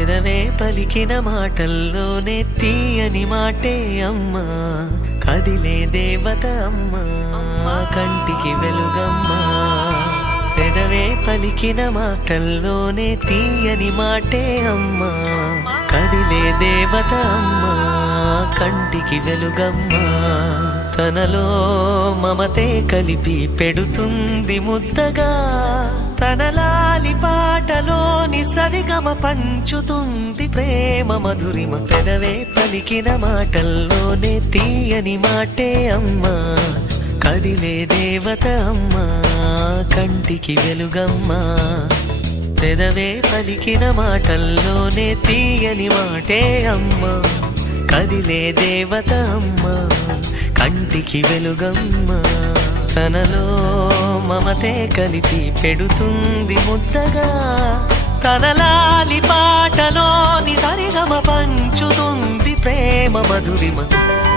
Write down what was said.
పెదవే పలికిన మాటల్లోనే తీయని మాటే అమ్మా, కదిలే దేవత అమ్మా, కంటికి వెలుగమ్మా. పెదవే పలికిన మాటల్లోనే తీయని మాటే అమ్మా, కదిలే దేవత అమ్మా, కంటికి వెలుగమ్మా. తనలో మమతే కలిపి పెడుతుంది ముద్దగా, తన లాలి పాటలోని సరిగమ పంచుతుంది ప్రేమ మధురిమ. పెదవే పలికిన మాటల్లోనే తీయని మాటే అమ్మా, కదిలే దేవత అమ్మా, కంటికి వెలుగమ్మా. పెదవే పలికిన మాటల్లోనే తీయని మాటే అమ్మా, కదిలే దేవత అమ్మా, కంటికి వెలుగమ్మా. తనలో మమతే కలిపి పెడుతుంది ముద్దగా, తన లాలి పాటలోని సరిగమ పంచుతుంది ప్రేమ మధురిమ.